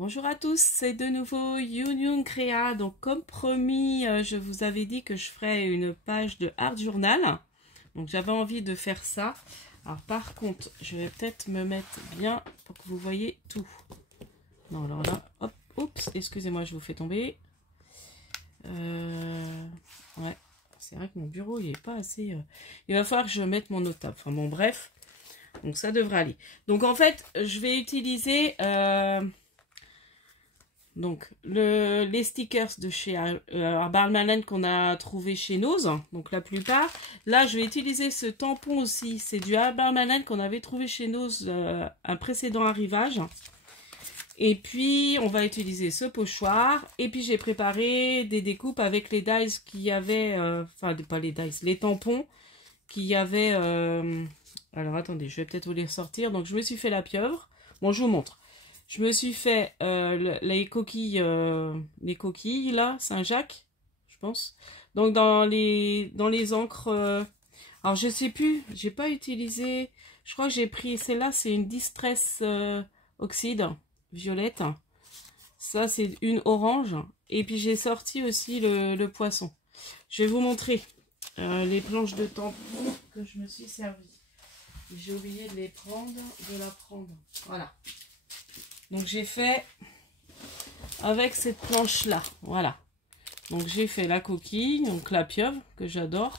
Bonjour à tous, c'est de nouveau Youn Créa. Donc comme promis, je vous avais dit que je ferais une page de art journal. Donc j'avais envie de faire ça. Alors par contre, je vais peut-être me mettre bien pour que vous voyez tout. Non, alors là, hop, oups, excusez-moi, je vous fais tomber. Ouais, c'est vrai que mon bureau, il est pas assez... Il va falloir que je mette mon notable. Enfin bon, bref. Donc ça devrait aller. Donc en fait, je vais utiliser... Donc, les stickers de chez Herbal Malin qu'on a trouvé chez Nose, donc la plupart. Là, je vais utiliser ce tampon aussi. C'est du Herbal Malin qu'on avait trouvé chez Nose, un précédent arrivage. Et puis, on va utiliser ce pochoir. Et puis, j'ai préparé des découpes avec les dies qu'il y avait, enfin, pas les dies, les tampons qu'il y avait. Alors, attendez, je vais peut-être vous les sortir. Donc, je me suis fait la pieuvre. Bon, je vous montre. Je me suis fait les coquilles là, Saint-Jacques, je pense. Donc dans les encres, alors je sais plus, j'ai pas utilisé, je crois que j'ai pris celle-là, c'est une Distress Oxyde violette. Ça c'est une orange. Et puis j'ai sorti aussi le poisson. Je vais vous montrer les planches de tampons que je me suis servi. J'ai oublié de les prendre, de la prendre. Voilà. Donc j'ai fait avec cette planche là, voilà. Donc j'ai fait la coquille, donc la pieuvre que j'adore.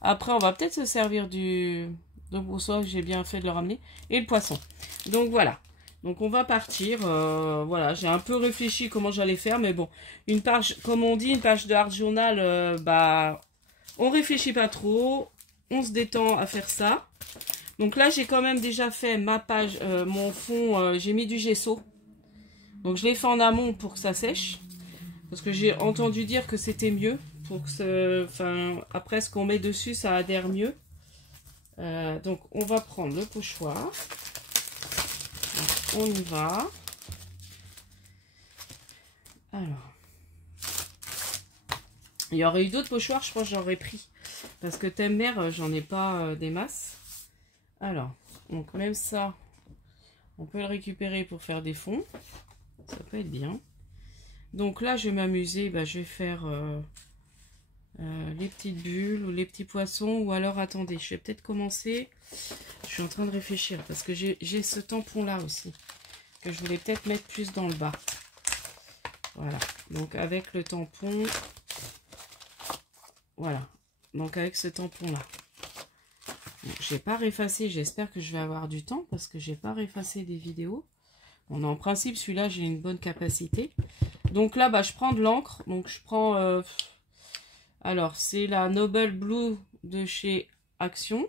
Après on va peut-être se servir du broussoir, j'ai bien fait de le ramener, et le poisson. Donc voilà. Donc on va partir. Voilà, j'ai un peu réfléchi comment j'allais faire, mais bon, une page, comme on dit, une page de art journal, bah on réfléchit pas trop, on se détend à faire ça. Donc là, j'ai quand même déjà fait ma page, mon fond, j'ai mis du gesso. Donc je l'ai fait en amont pour que ça sèche. Parce que j'ai entendu dire que c'était mieux. Pour que après ce qu'on met dessus, ça adhère mieux. Donc on va prendre le pochoir. Donc, on y va. Alors. Il y aurait eu d'autres pochoirs, je pense que j'aurais pris. Parce que thème mère, j'en ai pas des masses. Alors, donc même ça, on peut le récupérer pour faire des fonds. Ça peut être bien. Donc là, je vais m'amuser. Bah, je vais faire les petites bulles ou les petits poissons. Ou alors, attendez, je vais peut-être commencer. Je suis en train de réfléchir parce que j'ai ce tampon là aussi. Que je voulais peut-être mettre plus dans le bas. Voilà. Donc avec le tampon. Voilà. Donc avec ce tampon là. Je n'ai pas réfacé, j'espère que je vais avoir du temps parce que j'ai pas réfacé des vidéos. Bon, en principe, celui-là, j'ai une bonne capacité. Donc là, bah, je prends de l'encre. Donc je prends... alors, c'est la Noble Blue de chez Action.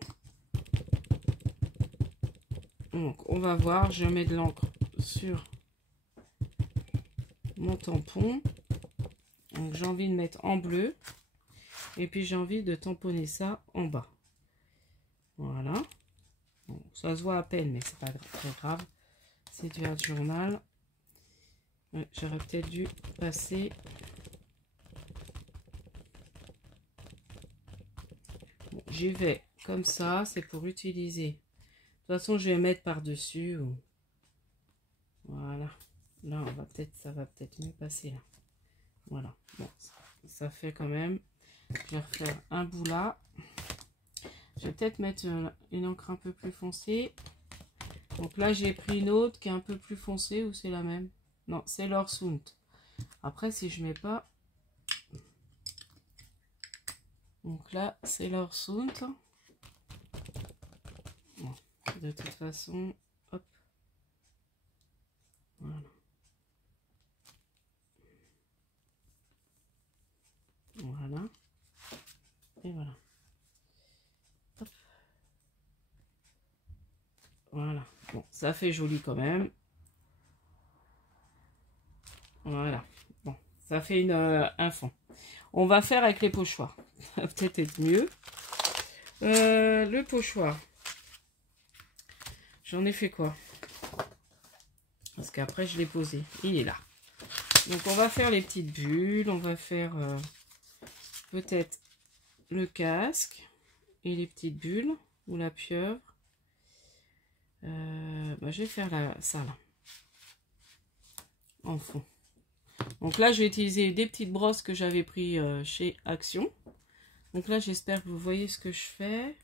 Donc on va voir, je mets de l'encre sur mon tampon. Donc j'ai envie de mettre en bleu. Et puis j'ai envie de tamponner ça en bas. Voilà. Bon, ça se voit à peine, mais c'est pas très grave. C'est du art journal. Ouais, j'aurais peut-être dû passer. Bon, j'y vais comme ça. C'est pour utiliser. De toute façon, je vais mettre par-dessus. Ou... voilà. Là, on va peut-être, ça va peut-être mieux passer là. Voilà. Bon, ça fait quand même. Je vais refaire un bout là. Je vais peut-être mettre une encre un peu plus foncée. Donc là, j'ai pris une autre qui est un peu plus foncée, ou c'est la même? Non, c'est l'Orsund. Après, si je mets pas... donc là, c'est l'Orsund. Bon, de toute façon, hop. Voilà. Voilà. Et voilà. Hop. Voilà. Bon, ça fait joli quand même. Voilà. Bon, ça fait un fond. On va faire avec les pochoirs. Ça va peut-être être mieux. Le pochoir. J'en ai fait quoi? Parce qu'après, je l'ai posé. Il est là. Donc, on va faire les petites bulles. On va faire peut-être le casque et les petites bulles ou la pieuvre. Bah, je vais faire ça là. en fond. Donc là, je vais utiliser des petites brosses que j'avais pris chez Action. Donc là, j'espère que vous voyez ce que je fais.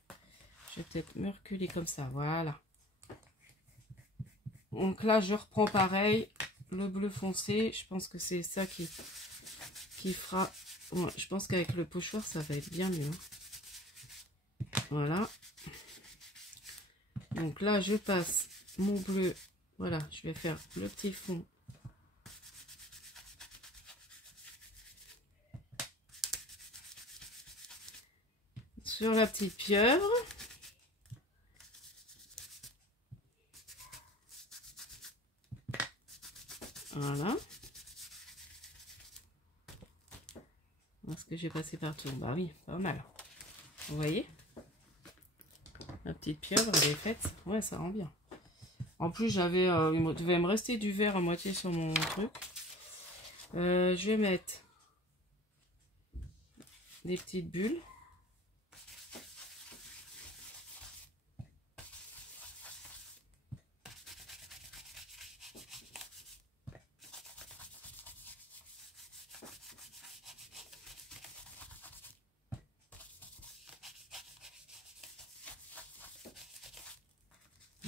Je vais peut-être me reculer comme ça, voilà. Donc là, je reprends pareil, le bleu foncé. Je pense que c'est ça qui fera... Ouais, je pense qu'avec le pochoir, ça va être bien mieux. Voilà. Donc là, je passe mon bleu. Voilà, je vais faire le petit fond. Sur la petite pieuvre. Voilà. Est-ce que j'ai passé partout? Bah oui, pas mal. Vous voyez? La petite pieuvre, elle est faite. Ouais, ça rend bien. En plus, j'avais, il devait me rester du verre à moitié sur mon truc. Je vais mettre des petites bulles.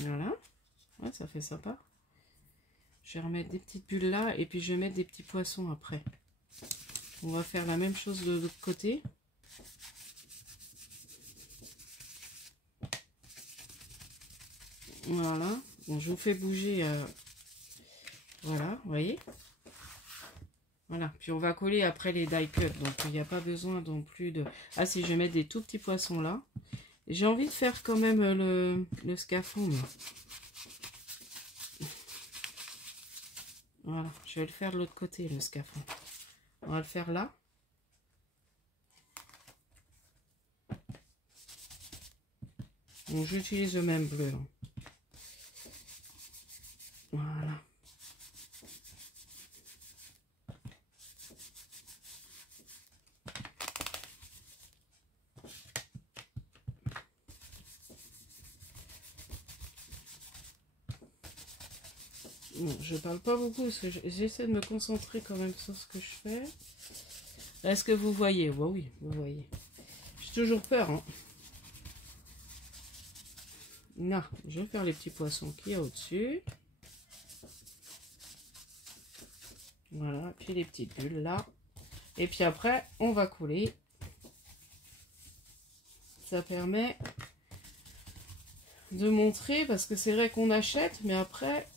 Voilà. Ouais, ça fait sympa. Je vais remettre des petites bulles là et puis je vais mettre des petits poissons après. On va faire la même chose de l'autre côté. Voilà. Bon, je vous fais bouger. Voilà, vous voyez. Voilà. Puis on va coller après les die cuts. Donc il n'y a pas besoin non plus de... Ah si, je vais mettre des tout petits poissons là. J'ai envie de faire quand même le scaphandre. Voilà. Je vais le faire de l'autre côté, le scaphandre. On va le faire là. Donc j'utilise le même bleu. Voilà. Bon, je parle pas beaucoup parce que j'essaie de me concentrer quand même sur ce que je fais. Est-ce que vous voyez? Bah oui, vous voyez. J'ai toujours peur. Hein. Là, je vais faire les petits poissons qu'il y a au-dessus. Voilà, puis les petites bulles là. Et puis après, on va coller. Ça permet de montrer, parce que c'est vrai qu'on achète, mais après,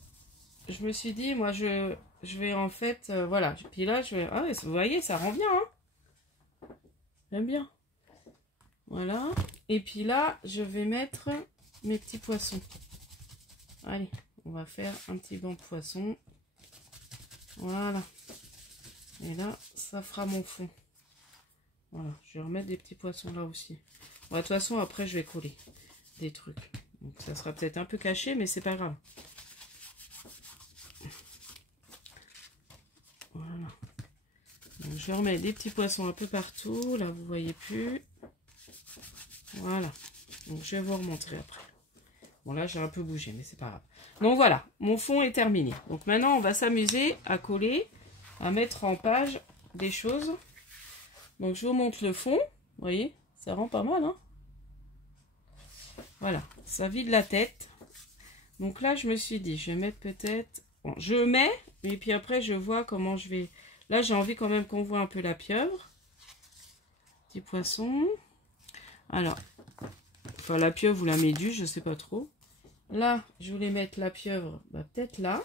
je me suis dit, moi, je vais en fait, voilà. Puis là, je vais, ah, vous voyez, ça rend bien, hein. J'aime bien. Voilà. Et puis là, je vais mettre mes petits poissons. Allez, on va faire un petit banc de poisson. Voilà. Et là, ça fera mon fond. Voilà, je vais remettre des petits poissons là aussi. Bon, de toute façon, après, je vais coller des trucs. Donc, ça sera peut-être un peu caché, mais c'est pas grave. Voilà. Donc, je remets des petits poissons un peu partout. Là, vous voyez plus. Voilà. Donc, je vais vous remontrer après. Bon, là, j'ai un peu bougé, mais c'est pas grave. Donc, voilà. Mon fond est terminé. Donc, maintenant, on va s'amuser à coller, à mettre en page des choses. Donc, je vous montre le fond. Vous voyez, ça rend pas mal, hein? Voilà. Ça vide la tête. Donc, là, je me suis dit, je vais mettre peut-être... Bon, je mets, et puis après, je vois comment je vais... Là, j'ai envie quand même qu'on voit un peu la pieuvre. Petit poisson. Alors, enfin, la pieuvre ou la méduse, je sais pas trop. Là, je voulais mettre la pieuvre, bah, peut-être là.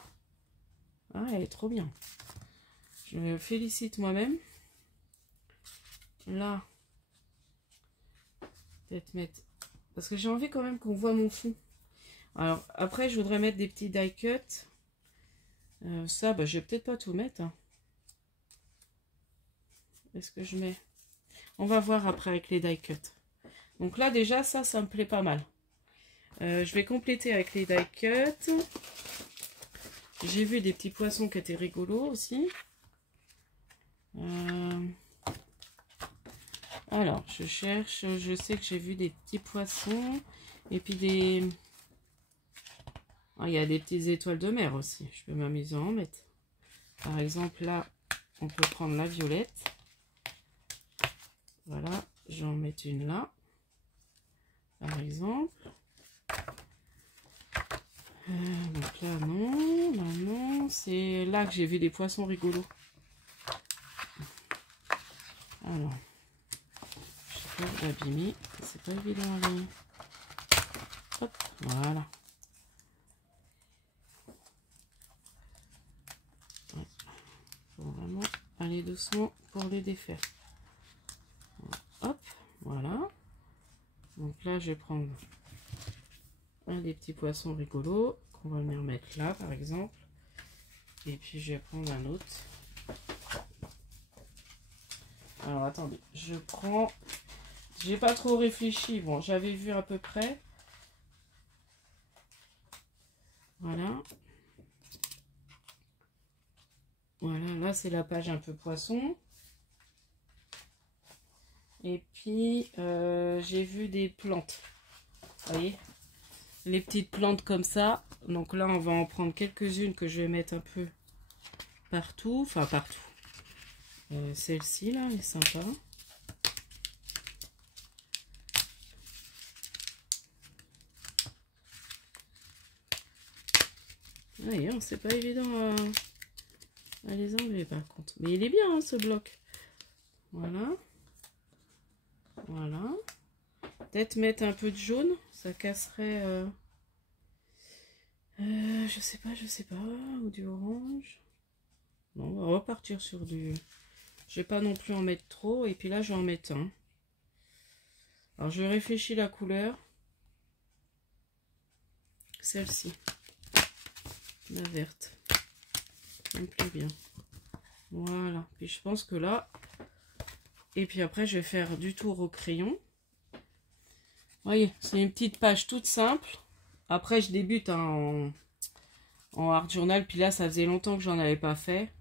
Ah, elle est trop bien. Je me félicite moi-même. Là, peut-être mettre... Parce que j'ai envie quand même qu'on voit mon fond. Alors, après, je voudrais mettre des petits die cuts. Ça, bah, je vais peut-être pas tout mettre. Hein. Est-ce que je mets... On va voir après avec les die cuts. Donc là, déjà, ça me plaît pas mal. Je vais compléter avec les die cuts. J'ai vu des petits poissons qui étaient rigolos aussi. Alors, je cherche. Je sais que j'ai vu des petits poissons. Et puis des... Ah, il y a des petites étoiles de mer aussi. Je peux m'amuser à en mettre. Par exemple, là, on peut prendre la violette. Voilà, je vais en mettre une là. Par exemple. Donc là, non. Là, non. C'est là que j'ai vu des poissons rigolos. Alors, je sais pas l'abîmer. C'est pas évident à abîmer. Hop, voilà. Ouais. Faut vraiment aller doucement pour les défaire. Hop, voilà. Donc là, je vais prendre un des petits poissons rigolos qu'on va venir mettre là, par exemple. Et puis, je vais prendre un autre. Alors, attendez, je prends... J'ai pas trop réfléchi. Bon, j'avais vu à peu près. Voilà. Voilà, là, c'est la page un peu poisson. Et puis, j'ai vu des plantes. Vous voyez? Les petites plantes comme ça. Donc là, on va en prendre quelques-unes que je vais mettre un peu partout. Enfin, partout. Celle-ci, là, elle est sympa. Oui, c'est pas évident à les enlever, par contre. Mais il est bien, hein, ce bloc. Voilà. Voilà. Peut-être mettre un peu de jaune. Ça casserait... je sais pas. Ou du orange. Non, on va repartir sur du... Je vais pas non plus en mettre trop. Et puis là, je vais en mettre un. Alors, je réfléchis la couleur. Celle-ci. La verte. Ça me plaît bien. Voilà. Puis je pense que là... Et puis après, je vais faire du tour au crayon. Vous voyez, c'est une petite page toute simple. Après, je débute en art journal. Puis là, ça faisait longtemps que j'en avais pas fait.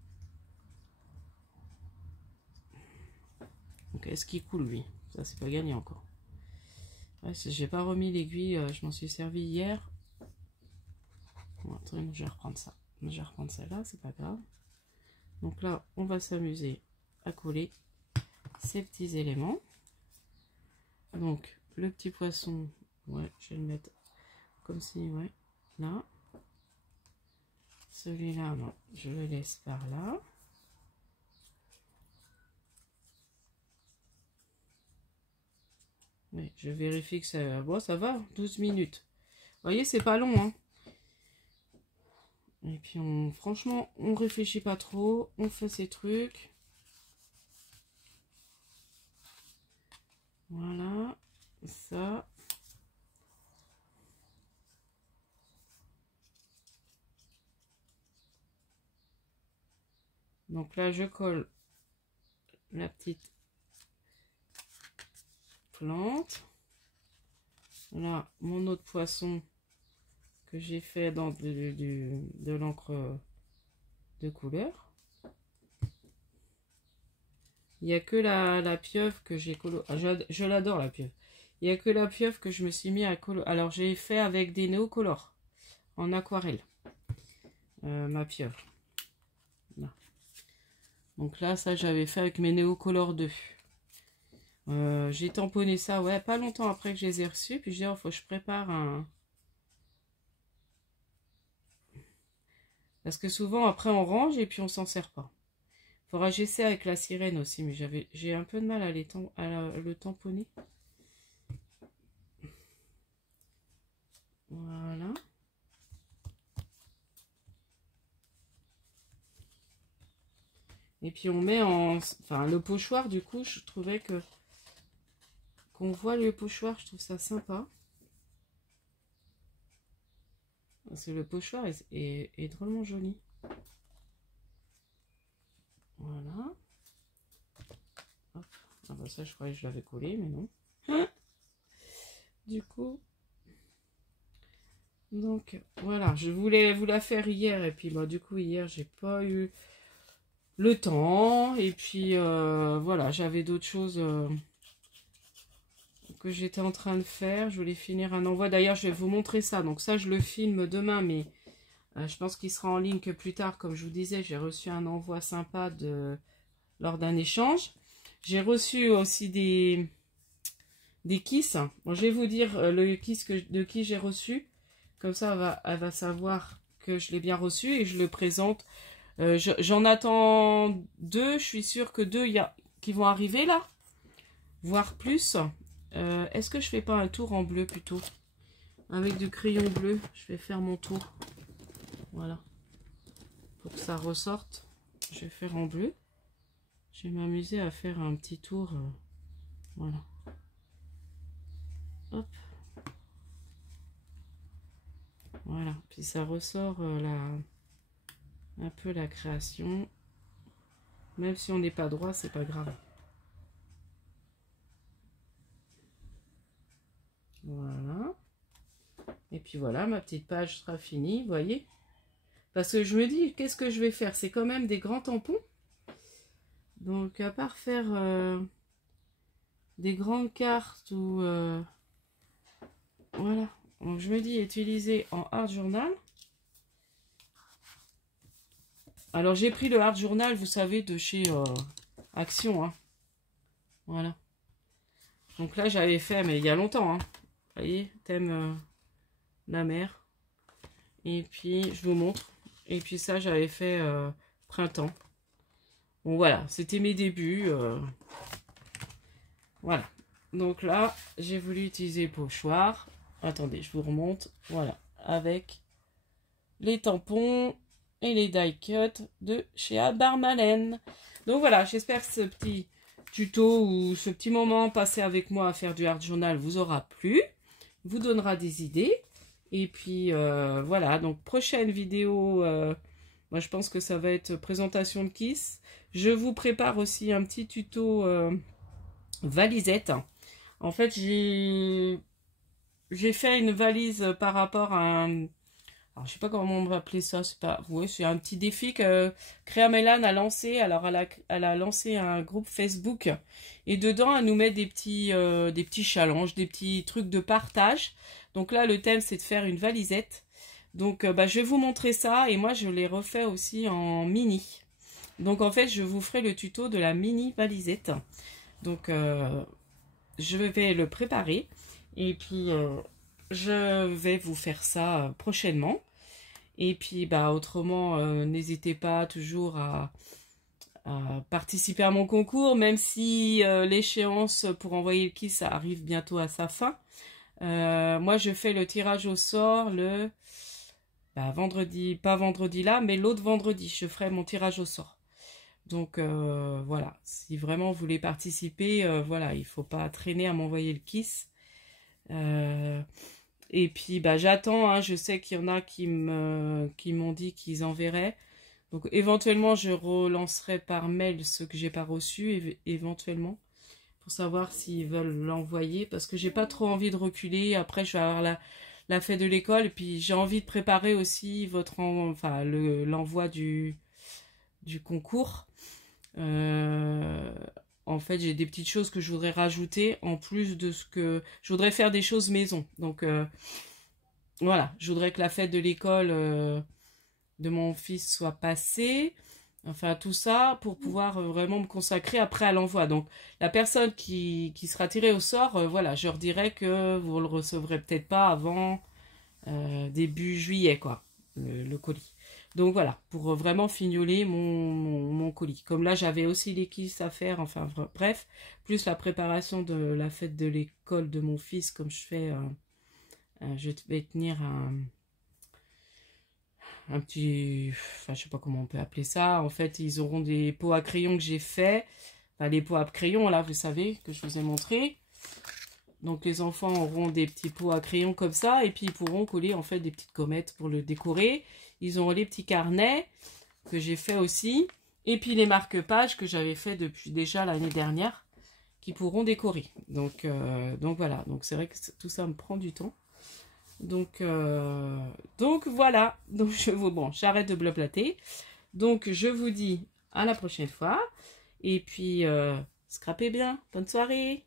Donc, est-ce qu'il coule, lui? Ça, c'est pas gagné encore. Ouais, j'ai pas remis l'aiguille. Je m'en suis servi hier. Bon, attendez, je vais reprendre ça. Je vais reprendre celle-là, c'est pas grave. Donc là, on va s'amuser à coller ces petits éléments. Donc, le petit poisson, ouais, je vais le mettre comme si, ouais, là. Celui-là, non, je le laisse par là. Oui, je vérifie que ça, bon, ça va, 12 minutes. Vous voyez, c'est pas long, hein. Et puis, franchement, on réfléchit pas trop, on fait ces trucs. Voilà, ça. Donc là, je colle la petite plante. Là, mon autre poisson que j'ai fait dans de l'encre de couleur. Il n'y a que la pieuvre que j'ai colorée. Ah, je l'adore, la pieuvre. Il n'y a que la pieuvre que je me suis mis à colorer. Alors, j'ai fait avec des néocolores en aquarelle. Ma pieuvre. Là. Donc là, ça, j'avais fait avec mes néocolores 2. J'ai tamponné ça, ouais, pas longtemps après que je les ai reçus. Puis je dis, oh, faut que je prépare un... Parce que souvent, après, on range et puis on s'en sert pas. Faudra que j'essaie avec la sirène aussi, mais j'ai un peu de mal à le tamponner. Voilà. Et puis on met en... Enfin, le pochoir, du coup, je trouvais que... Qu'on voit le pochoir, je trouve ça sympa. Parce que le pochoir est drôlement joli. Voilà. Hop. Ah bah ça, je croyais que je l'avais collé, mais non. Du coup... Donc, voilà. Je voulais vous la faire hier. Et puis, bah, du coup, hier, j'ai pas eu le temps. Et puis, voilà. J'avais d'autres choses... que j'étais en train de faire. Je voulais finir un envoi. D'ailleurs, je vais vous montrer ça. Donc ça, je le filme demain, mais Je pense qu'il sera en ligne que plus tard. Comme je vous disais, j'ai reçu un envoi sympa lors d'un échange. J'ai reçu aussi des kisses. Bon, je vais vous dire le kiss de qui j'ai reçu. Comme ça, elle va savoir que je l'ai bien reçu et je le présente. J'en attends 2. Je suis sûre que 2 qui vont arriver là. Voire plus. Est-ce que je fais pas un tour en bleu plutôt? Avec du crayon bleu, je vais faire mon tour. Voilà. Pour que ça ressorte, je vais faire en bleu. Je vais m'amuser à faire un petit tour. Voilà. Hop. Voilà. Puis ça ressort un peu la création. Même si on n'est pas droit, c'est pas grave. Voilà. Et puis voilà, ma petite page sera finie, vous voyez. Parce que je me dis, qu'est-ce que je vais faire? C'est quand même des grands tampons. Donc, à part faire des grandes cartes ou... voilà. Donc, je me dis, utiliser en art journal. Alors, j'ai pris le art journal, vous savez, de chez Action. Hein. Voilà. Donc là, j'avais fait, mais il y a longtemps. Hein. Vous voyez, thème la mer. Et puis, je vous montre. Et puis ça, j'avais fait printemps. Bon, voilà, c'était mes débuts. Voilà. Donc là, j'ai voulu utiliser le pochoir. Attendez, je vous remonte. Voilà, avec les tampons et les die cut de chez Albarn-Malène. Donc voilà, j'espère que ce petit tuto ou ce petit moment passé avec moi à faire du art journal vous aura plu, vous donnera des idées. Et puis voilà, donc prochaine vidéo, moi je pense que ça va être présentation de Kiss. Je vous prépare aussi un petit tuto valisette. En fait, j'ai fait une valise par rapport à un... Alors, je sais pas comment on va appeler ça, c'est pas... Oui, c'est un petit défi que Créa Mélan a lancé. Alors, elle a lancé un groupe Facebook. Et dedans, elle nous met des petits challenges, des petits trucs de partage. Donc là, le thème, c'est de faire une valisette. Donc, je vais vous montrer ça. Et moi, je l'ai refait aussi en mini. Donc, en fait, je vous ferai le tuto de la mini valisette. Donc, je vais le préparer. Et puis, je vais vous faire ça prochainement. Et puis, autrement, n'hésitez pas toujours à participer à mon concours, même si l'échéance pour envoyer le kit, ça arrive bientôt à sa fin. Moi, je fais le tirage au sort le vendredi, pas vendredi là, mais l'autre vendredi, je ferai mon tirage au sort. Donc, voilà, si vraiment vous voulez participer, voilà, il ne faut pas traîner à m'envoyer le kiss. Et puis j'attends, hein, je sais qu'il y en a qui m'ont dit qu'ils enverraient. Donc éventuellement je relancerai par mail ceux que j'ai pas reçus, éventuellement, pour savoir s'ils veulent l'envoyer, parce que j'ai pas trop envie de reculer. Après je vais avoir la fête de l'école, et puis j'ai envie de préparer aussi l'envoi du concours. En fait, j'ai des petites choses que je voudrais rajouter en plus de ce que... Je voudrais faire des choses maison. Donc, voilà. Je voudrais que la fête de l'école de mon fils soit passée. Enfin, tout ça pour pouvoir vraiment me consacrer après à l'envoi. Donc, la personne qui sera tirée au sort, voilà, je leur dirai que vous le recevrez peut-être pas avant début juillet, quoi, le colis. Donc voilà, pour vraiment fignoler mon colis. Comme là, j'avais aussi les kisses à faire, enfin bref, plus la préparation de la fête de l'école de mon fils, comme je fais, je vais tenir un petit, enfin je sais pas comment on peut appeler ça. En fait, ils auront des pots à crayon que j'ai fait, enfin les pots à crayon là, vous savez, que je vous ai montré. Donc les enfants auront des petits pots à crayon comme ça, et puis ils pourront coller en fait des petites gommettes pour le décorer. Ils auront les petits carnets que j'ai fait aussi, et puis les marque-pages que j'avais fait depuis déjà l'année dernière, qui pourront décorer. Donc voilà, donc c'est vrai que tout ça me prend du temps. Donc voilà, donc j'arrête de blablater. Donc je vous dis à la prochaine fois, et puis scrapez bien, bonne soirée.